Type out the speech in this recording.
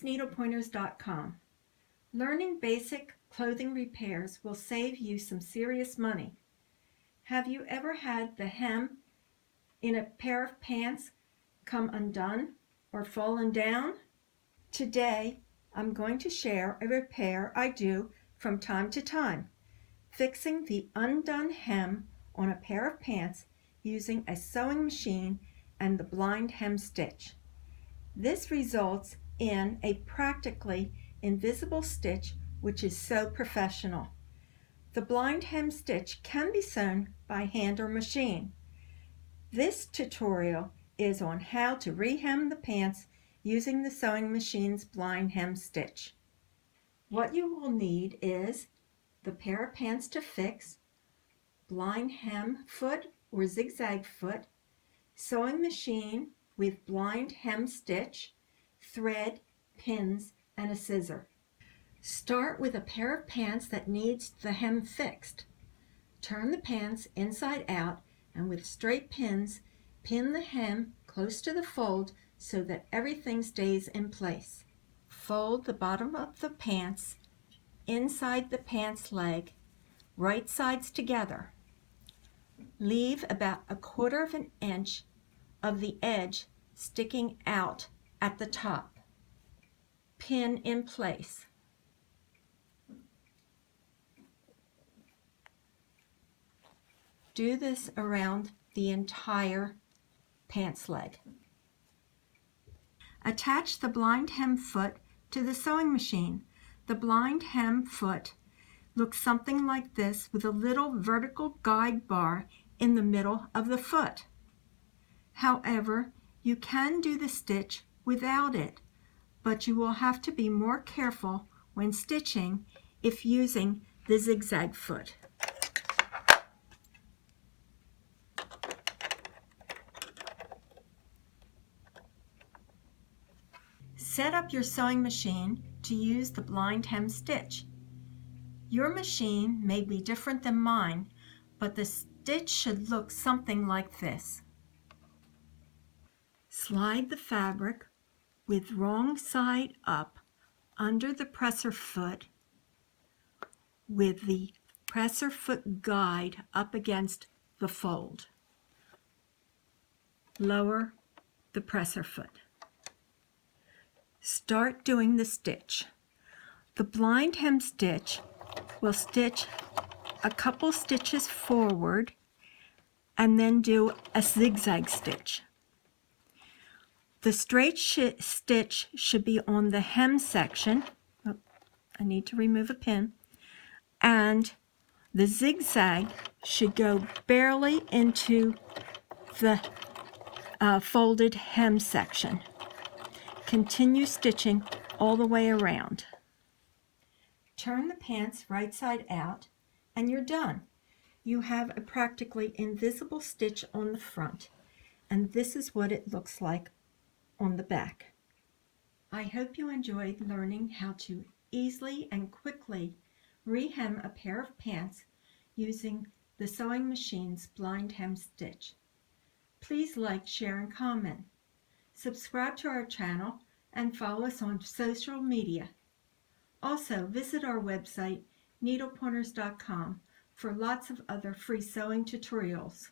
It's needlepointers.com. Learning basic clothing repairs will save you some serious money. Have you ever had the hem in a pair of pants come undone or fallen down? Today, I'm going to share a repair I do from time to time, fixing the undone hem on a pair of pants using a sewing machine and the blind hem stitch. This results in a practically invisible stitch, which is so professional. The blind hem stitch can be sewn by hand or machine. This tutorial is on how to rehem the pants using the sewing machine's blind hem stitch. What you will need is the pair of pants to fix, blind hem foot or zigzag foot, sewing machine with blind hem stitch, thread, pins, and a scissor. Start with a pair of pants that needs the hem fixed. Turn the pants inside out and with straight pins, pin the hem close to the fold so that everything stays in place. Fold the bottom of the pants inside the pants leg, right sides together. Leave about 1/4 of an inch of the edge sticking out at the top. Pin in place. Do this around the entire pants leg. Attach the blind hem foot to the sewing machine. The blind hem foot looks something like this with a little vertical guide bar in the middle of the foot. However, you can do the stitch without it, but you will have to be more careful when stitching if using the zigzag foot. Set up your sewing machine to use the blind hem stitch. Your machine may be different than mine, but the stitch should look something like this. Slide the fabric with wrong side up under the presser foot with the presser foot guide up against the fold. Lower the presser foot. Start doing the stitch. The blind hem stitch will stitch a couple stitches forward and then do a zigzag stitch. The straight stitch should be on the hem section. Oh, I need to remove a pin. And the zigzag should go barely into the folded hem section. Continue stitching all the way around. Turn the pants right side out and you're done. You have a practically invisible stitch on the front, and this is what it looks like on the back. I hope you enjoyed learning how to easily and quickly rehem a pair of pants using the sewing machine's blind hem stitch. Please like, share, and comment. Subscribe to our channel and follow us on social media. Also, visit our website, needlepointers.com, for lots of other free sewing tutorials.